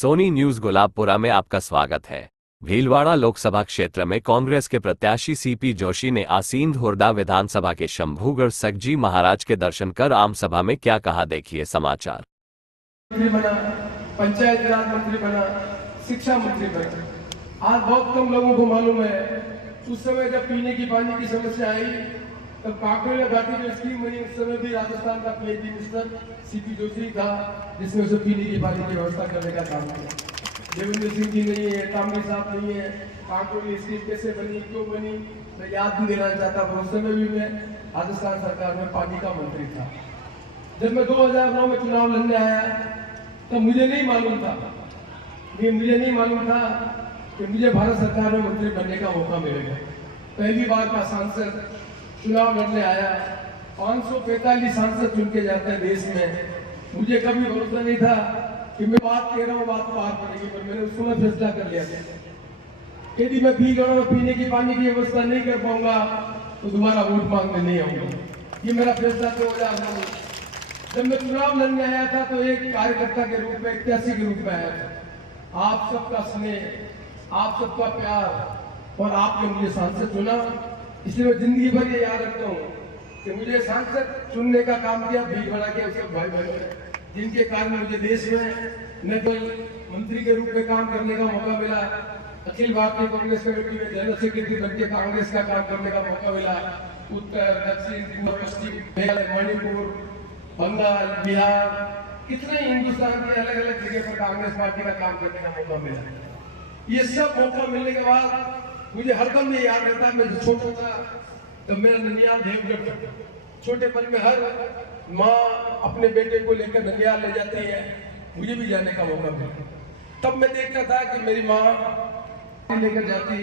Soni news Gulabpura में आपका स्वागत है। भीलवाड़ा लोकसभा क्षेत्र में कांग्रेस के प्रत्याशी सीपी जोशी ने आसीन हुरडा विधानसभा के शंभूगढ़ सखजी महाराज के दर्शन कर आम सभा में क्या कहा, देखिए समाचार। मंत्री बना, पंचायत राज मंत्री बना, शिक्षा मंत्री बना। आज बहुत कम लोगों को मालूम है उस समय जब पीने की पानी की समस्या आई तब कांकरेला घाटी जो स्कीम बनी उस समय भी राजस्थान का पीएचडी मिनिस्टर सीपी जोशी था, जिसने उसे पीने की पानी की व्यवस्था करने का काम किया। देवेंद्र सिंह जी नहीं है, तामनी साहब नहीं है, कांकरेला स्कीम कैसे बनी, क्यों बनी, मैं याद नहीं देना चाहता, पर उस समय भी मैं राजस्थान सरकार में पानी का मंत्री था। जब मैं 2009 में चुनाव लड़ने आया तब मुझे नहीं मालूम था कि मुझे भारत सरकार में मंत्री बनने का मौका मिलेगा। पहली बार का सांसद चुनाव लड़ने आया, 545 सांसद चुन के जाते हैं देश में। मुझे कभी भरोसा नहीं था कि मैं बात कह रहा हूँ बात पार पड़ेगी, पर मैंने उस समय फैसला कर लिया था यदि मैं भीलवाड़ा में पीने की पानी की व्यवस्था नहीं कर पाऊंगा तो दोबारा वोट मांगने नहीं आऊंगा। ये मेरा फैसला 2009 में। जब मैं चुनाव लड़ने आया था तो एक कार्यकर्ता के रूप में, एक त्यासी के रूप में आया था। आप सबका स्नेह, आप सबका प्यार और आपने मुझे सांसद चुना, इसलिए मैं जिंदगी भर ये याद रखता हूँ कि मुझे सांसद चुनने का काम किया भीलवाड़ा के सब भाई बहनों ने, जिनके कारण मुझे देश में न कोई मंत्री के रूप में काम करने का मौका मिला, अखिल भारतीय कांग्रेस कमेटी में जनरल सेक्रेटरी बनकर कांग्रेस का काम करने का मौका मिला। उत्तर, दक्षिण, पूर्व, पश्चिम, मेघालय, मणिपुर, बंगाल, बिहार, कितने हिंदुस्तान के अलग अलग जगह पर कांग्रेस पार्टी का काम करने का मौका मिला। ये सब मौका मिलने के बाद मुझे हरदम ये याद रहता है, मैं छोटा था तो मेरा ननियाल देवगढ़ था। छोटेपन में हर माँ अपने बेटे को लेकर ननियाल ले जाती है, मुझे भी जाने का मौका मिला। तब मैं देखता था कि मेरी माँ लेकर जाती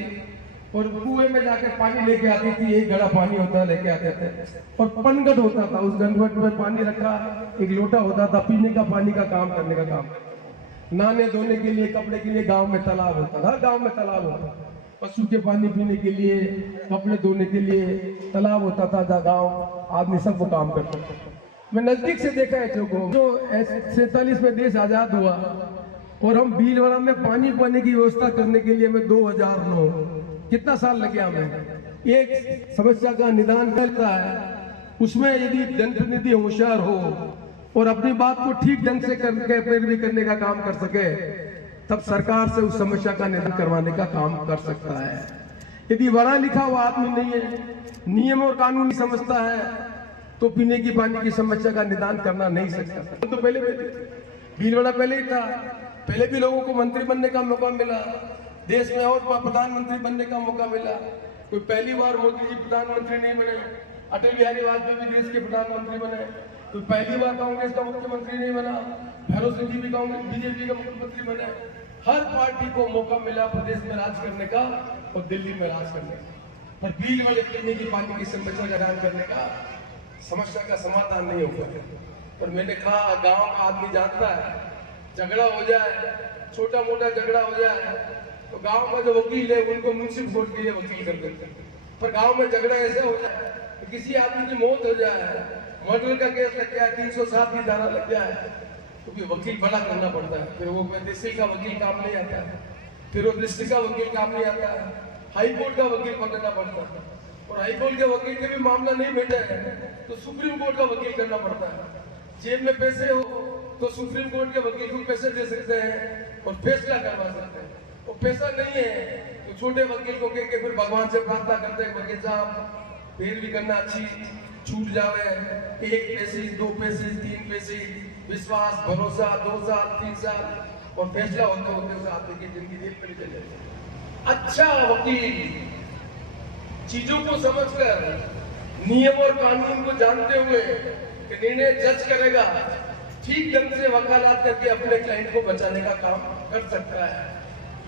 और कुएं में जाकर पानी लेके आती थी। एक घड़ा पानी होता लेके आते थे और पनघट होता था, उस गनघट में पानी रखा, एक लोटा होता था, पीने का पानी का काम करने का काम। नहाने धोने के लिए, कपड़े के लिए गांव में तालाब होता था, हर गांव में तालाब होता था। पशु के पानी पीने के लिए, कपड़े धोने के लिए तालाब होता था, जहाँ गाँव आदमी सब वो काम करता था। मैं नजदीक से देखा है जो 47 में देश आजाद हुआ और हम भीलवाड़ा में पानी पाने की व्यवस्था करने के लिए मैं 2009 कितना साल लगे हमें एक समस्या का निदान करता है। उसमें यदि जनप्रतिनिधि होशियार हो और अपनी बात को ठीक ढंग से करके पैरवी करने का काम कर सके, तब सरकार से उस समस्या का निदान करवाने का काम कर सकता है। यदि पढ़ा लिखा हुआ आदमी नहीं है, नियम और कानून नहीं समझता है, तो पीने की पानी की समस्या का निदान करना नहीं सकता। तो पहले भीलवाड़ा पहले ही था, पहले भी लोगों को मंत्री बनने का मौका मिला, देश में और प्रधानमंत्री बनने का मौका मिला। कोई पहली बार मोदी जी प्रधानमंत्री नहीं बने, अटल बिहारी वाजपेयी भी देश के प्रधानमंत्री बने, कोई पहली बार कांग्रेस का मुख्यमंत्री नहीं बना, भैरव सिंह जी भी कांग्रेस बीजेपी का मुख्यमंत्री बने। हर पार्टी को मौका मिला प्रदेश में राज करने का और दिल्ली में राज करने का, पर भीलवाड़ा पीने की पानी की समस्या का निदान करने का समस्या का समाधान नहीं हो पाया। पर मैंने कहा गांव का आदमी जानता है, झगड़ा हो जाए, छोटा मोटा झगड़ा हो जाए तो गांव का जो वकील है उनको म्युनिसिपल कोर्ट के लिए वकील कर देते हैं। पर गांव में झगड़ा ऐसे हो जाए तो किसी आदमी की मौत हो जाए, मर्डर का केस लग जाए, 307 की धारा लग जाए, तो फिर वकील बड़ा करना पड़ता है। फिर वो डिस्ट्रिक्ट का वकील काम नहीं आता है, फिर वो डिस्ट्रिक्ट का वकील काम नहीं आता है, हाई कोर्ट का वकील पकड़ना पड़ता है, और हाई कोर्ट के वकील के भी मामला नहीं बैठा है तो सुप्रीम कोर्ट का वकील करना पड़ता है। जेब में पैसे हो तो सुप्रीम कोर्ट के वकील को पैसे दे सकते हैं और फैसला करवा सकते हैं, और पैसा नहीं है तो छोटे वकील को कह के फिर भगवान से प्रार्थना करते हैं, वकील साहब फिर भी करना अच्छी छूट जावे, 1 पैसे 2 पैसे 3 पैसे, विश्वास भरोसा 2 साल 3 साल, और फैसला होते होते उस आदमी की जिंदगी जेल में चले जाए। अच्छा वकील चीजों को समझकर, नियम और कानून को जानते हुए कि निर्णय जज करेगा, ठीक ढंग से वकालत करके अपने क्लाइंट को बचाने का काम कर सकता है।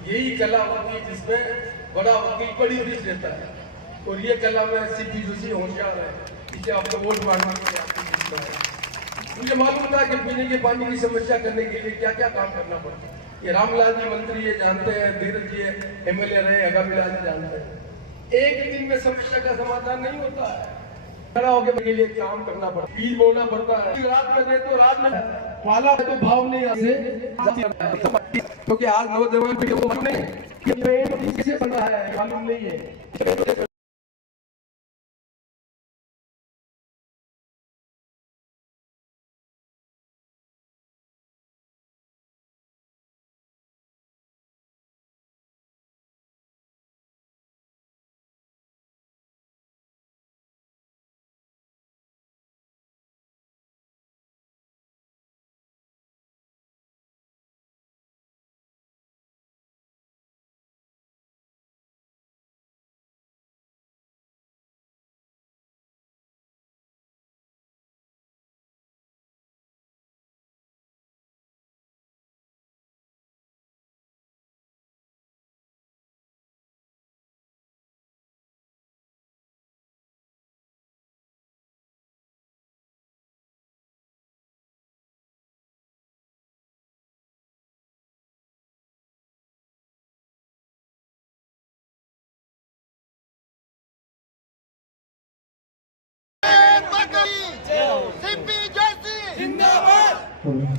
यही कला होती है जिसमें बड़ा वकील बड़ी फीस देता है, और ये कला में सीपी जोशी होशियार है, इसे आपको वोट मांगने के लिए आपको है। मुझे मालूम था कि पीने के पानी की समस्या करने के लिए क्या क्या काम करना पड़ता है। ये रामलाल जी मंत्री ये जानते हैं, धीरज जी MLA रहे, अगामीलाल जी जानते हैं। एक दिन में समस्या का समाधान नहीं होता है, खड़ा होकर के लिए काम करना पड़ता है, बीज बोना पड़ता है, रात में दे तो रात में पाला तो भाव नहीं आते, क्योंकि आज नौजवान पीढ़ी को मालूम नहीं कि पेड़ किससे बना है, मालूम नहीं है।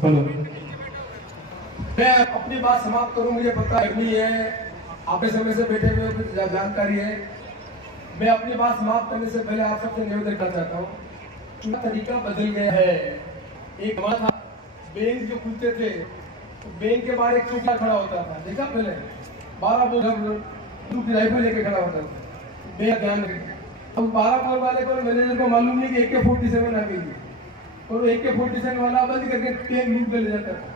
हेलो, मैं अपनी बात समाप्त करूं। मुझे पता नहीं है, आप समय से बैठे हुए कुछ जानकारी है। मैं अपनी बात समाप्त करने से पहले आप सबसे निवेदन करना चाहता हूँ, तरीका बदल गया है। एक हमारा था, बैंक जो खुलते थे तो बैंक के बाहर एक चौकीदार खड़ा होता था, देखा पहले 12 बोर की राइफल लेके खड़ा होता था। बेहद ध्यान रखें, अब 12 बोर वाले को मैनेजर को मालूम नहीं कि AK-47 आ गई, और AK-47 वाला बंद करके ट्रेन लूट ले जाता है।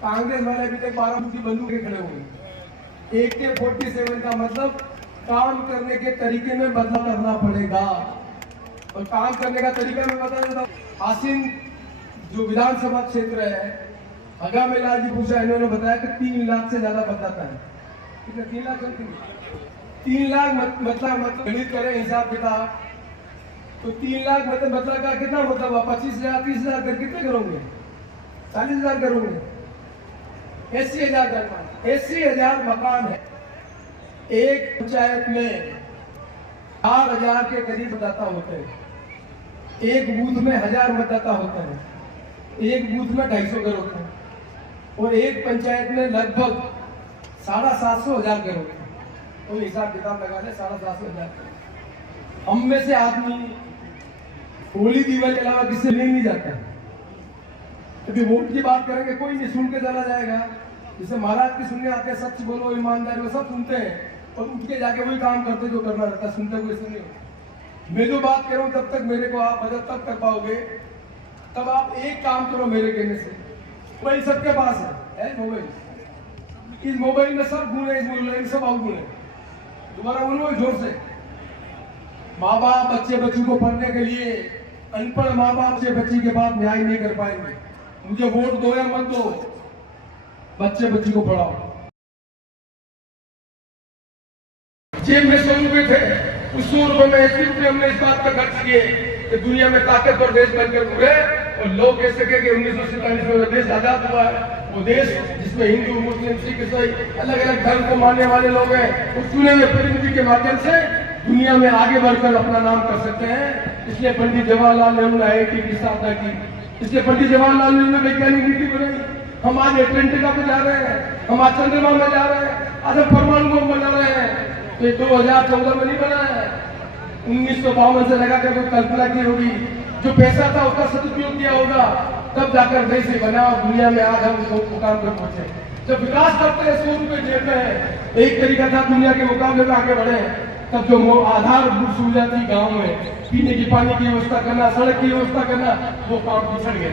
कांग्रेस वाले अभी तक 12 बोर की बंदूक के खड़े हुए। AK-47 का मतलब काम करने के तरीके में बदलाव करना पड़ेगा, और काम करने का तरीका मैं बता देता हूं। आसीन जो विधानसभा क्षेत्र है, हगा में लाल जी पूछा, इन्होंने बताया कि 3 लाख से ज्यादा बताता है। कितना 3 लाख? 3 लाख मतलब गणित करें हिसाब किताब, तो 3 लाख मतलब का कितना मतलब? 25,000 30,000 कर कितने करोगे? 40,000 करोगे? 80,000 करना। 80,000 मकान है। एक पंचायत में 4,000 के करीब मतदाता होते हैं। एक बूथ में 1,000 मतदाता होते हैं। एक बूथ में 250 घर होते हैं, और एक पंचायत में लगभग 750,000 घर होते हैं। तो हिसाब किताब लगा ले, 750,000। हम में से आदमी होली दिवाली के अलावा किससे ले नहीं जाता। यदि वोट की बात करेंगे, कोई नहीं सुन के चला जाएगा। जैसे महाराज की सुनने आते हैं, सच बोलो, ईमानदारी, वो सब सुनते हैं, और उठ के जाके वही काम करते जो करना रहता है, सुनते हुए सुनिए। मैं जो बात कर रहा हूँ, तब तक मेरे को आप मदद तब कर पाओगे, तब आप एक काम करो मेरे कहने से। मोबाइल सबके पास है मोबाइल। इस मोबाइल में सब गुण है, इस मोबाइल में सब अवगुण है। दोबारा बोलो जोर से। माँ बाप बच्ची को पढ़ने के लिए, अनपढ़ माँ बाप से बच्ची के बाद न्याय नहीं कर पाएंगे। मुझे वोट दो या मत दो, बच्ची को पढ़ाओ। जेब में 100 रुपए थे, उस 100 रुपए में 80 रुपए हमने इस बात पर खर्च किए कि दुनिया में ताकतवर देश बनकर उभरे, और लोग कह सके कि 1947 में देश आजाद हुआ है। वो देश जिसमें हिंदू, मुस्लिम, सिख, ईसाई अलग अलग धर्म को मानने वाले लोग हैं, उस चुने हुए प्रतिनिधि के माध्यम से दुनिया में आगे बढ़कर अपना नाम कर सकते हैं। इसलिए पंडित जवाहरलाल नेहरू ने IIT की स्थापना की, इसलिए पंडित जवाहरलाल नेहरू ने वैज्ञानिक नीति बनाई। हम आज एटलांटिका पे जा रहे हैं, हम आज चंद्रमा में जा रहे हैं, आज हम परमाणु बम बना रहे हैं। तो 2014 में नहीं बना है, 1952 से लगा कर कल्पना की होगी। जो पैसा था उसका सदुपयोग किया होगा, तब जाकर देश बना, और दुनिया में आज हम उस मुकाम पर पहुंचे। जब विकास करते हैं 100 रुपए जेब में है, एक तरीका था दुनिया के मुकाबले में आगे बढ़े। तब जो आधारभूत सुविधा थी गाँव में, पीने की पानी की व्यवस्था करना, सड़क की व्यवस्था करना, वो काम पिछड़ गए।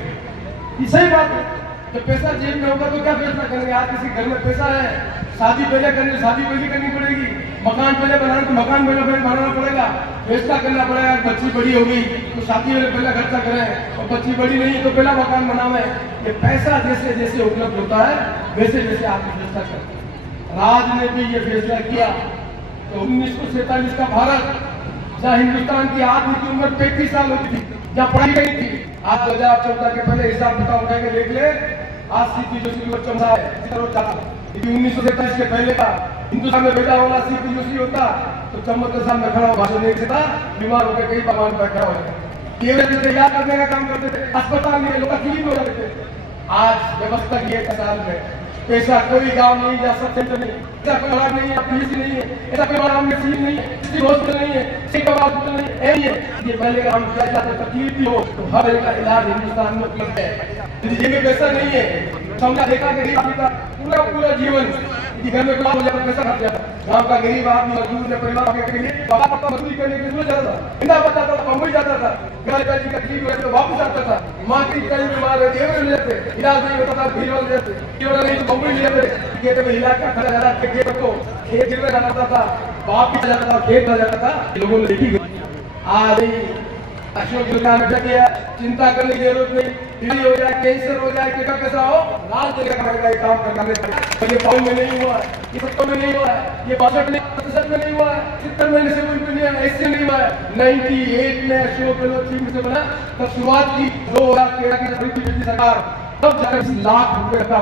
ये सही बात है। जब पैसा जेब में होगा तो क्या फैसला करेंगे? आज किसी घर में पैसा है, शादी पहले करनी, शादी पहले करनी पड़ेगी, मकान पहले बनाना तो मकान पहले बनाना पड़ेगा, फैसला करना पड़ेगा। बच्ची बड़ी होगी तो शादी में पहला खर्चा करें, और बच्ची बड़ी नहीं है तो पहला मकान बनावे। ये पैसा जैसे जैसे उपलब्ध होता है, वैसे वैसे आप फैसला करते हैं। राज ने भी ये फैसला किया। तो 1947 का भारत, जहाँ हिंदुस्तान की आदमी की उम्र 35 साल होती थी, जहाँ पढ़ाई नहीं थी, आज 2014 के पहले हिसाब किताब उठा के देख ले, आज सीपी जोशी को चमड़ा है। 1947 के पहले का हिंदुस्तान में बैठा वाला सीपी जोशी होता तो चम्मच साल में खड़ा हो, भाषण नहीं देता, बीमार होकर कई भगवान पर खड़ा हो जाता। ये क्या करने का काम करते थे? अस्पताल में लोग क्लीन हो जाते थे। आज व्यवस्था की है साल में पैसा कोई गांव नहीं जा सकते नहीं, ऐसा कोई बड़ा नहीं है, पुलिस नहीं है, ऐसा कोई बड़ा मशीन नहीं है, किसी हॉस्पिटल नहीं है, किसी का हॉस्पिटल नहीं है, ये पहले का हम क्या चाहते तकलीफ भी हो तो हर एक का इलाज हिंदुस्तान में उपलब्ध है। यदि में पैसा नहीं है समझा देखा गरीब आदमी का पूरा पूरा जीवन घर में गुलाम हो जाता पैसा खर्च जाता, गाँव का गरीब आदमी मजदूर ने परिवार के लिए बाबा पापा मजदूरी करने के लिए जाता था, इंदा बताता था, बम्बई जाता था, घर का जी का ठीक हुआ तो वापस आता था, माँ की कई बीमार रहती है ले जाते, इलाज नहीं होता था भीड़ वाले जाते, केवल नहीं तो बम्बई ले जाते, खेत में हिला का खड़ा जाता था, खेत को खेत में जाता था, बाप भी जाता था, खेत में जाता था, लोगों ने देखी आज अशोक गहलोत ने किया, चिंता करने की जरूरत नहीं, बीमारी हो जाए, कैंसर हो जाए, कितना पैसा हो, लाल देने का पड़ेगा, ये काम करना है। ये 5 में नहीं हुआ, ये 70 में नहीं हुआ, ये 62% में नहीं हुआ, 70 में से कोई नहीं है, ऐसे नहीं हुआ। 98 में अशोक गहलोत चीफ मिनिस्टर बना, तब शुरुआत की 2013 की सरकार, तब जाकर 1 लाख रुपए का